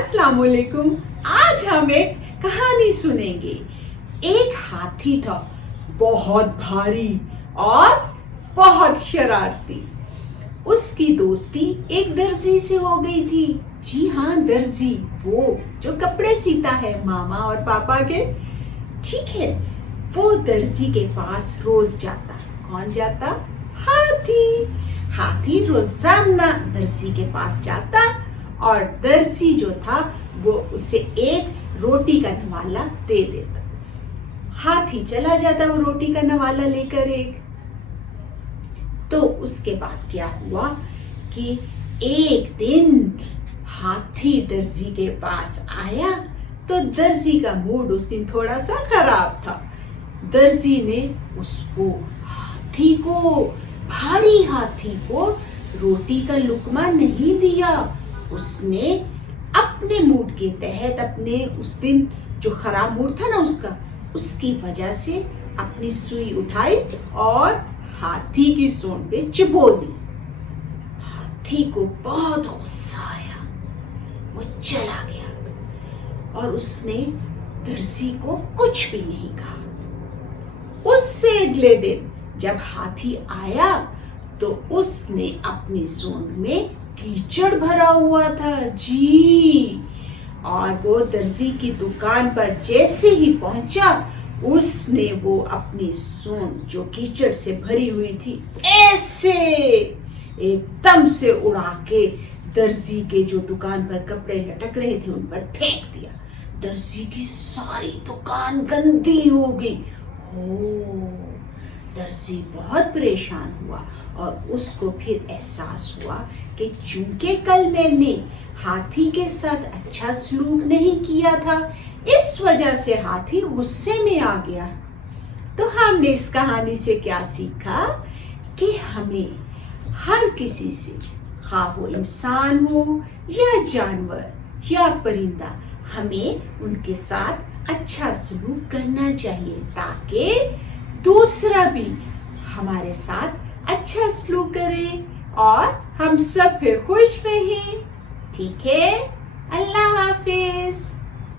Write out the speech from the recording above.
अस्सलाम वालेकुम। आज हम एक कहानी सुनेंगे। एक हाथी था, बहुत भारी और बहुत शरारती। उसकी दोस्ती एक दर्जी से हो गई थी। जी हाँ, दर्जी, वो जो कपड़े सीता है मामा और पापा के। ठीक है, वो दर्जी के पास रोज जाता। कौन जाता? हाथी। हाथी रोजाना दर्जी के पास जाता और दर्जी जो था वो उसे एक रोटी का नवाला दे देता। हाथी चला जाता वो रोटी का नवाला लेकर एक। तो उसके बाद क्या हुआ कि एक दिन हाथी दर्जी के पास आया तो दर्जी का मूड उस दिन थोड़ा सा खराब था। दर्जी ने उसको भारी हाथी को रोटी का लुकमा नहीं दिया। उसने अपने मूड के तहत, अपने उस दिन जो खराब मूड था ना उसकी वजह से अपनी सुई उठाई और हाथी की सूंड पे चुभो दी। हाथी को बहुत गुस्सा आया, वो चला गया और उसने दर्जी को कुछ भी नहीं कहा। उससे अगले दिन जब हाथी आया तो उसने अपनी सूंड में कीचड़ भरा हुआ था जी। और वो दर्जी की दुकान पर जैसे ही पहुंचा उसने वो अपनी सूंड जो कीचड़ से भरी हुई थी ऐसे एकदम से उड़ा के दर्जी के जो दुकान पर कपड़े लटक रहे थे उन पर फेंक दिया। दर्जी की सारी दुकान गंदी हो गई। दर्जी बहुत परेशान हुआ और उसको फिर एहसास हुआ कि चूंकि कल मैंने हाथी के साथ अच्छा सलूक नहीं किया था, इस वजह से हाथी गुस्से में आ गया। तो हमने इस कहानी से क्या सीखा कि हमें हर किसी से, खा वो इंसान हो या जानवर या परिंदा, हमें उनके साथ अच्छा सलूक करना चाहिए ताकि दूसरा भी हमारे साथ अच्छा सलूक करे और हम सब फिर खुश रहें। ठीक है, अल्लाह हाफिज।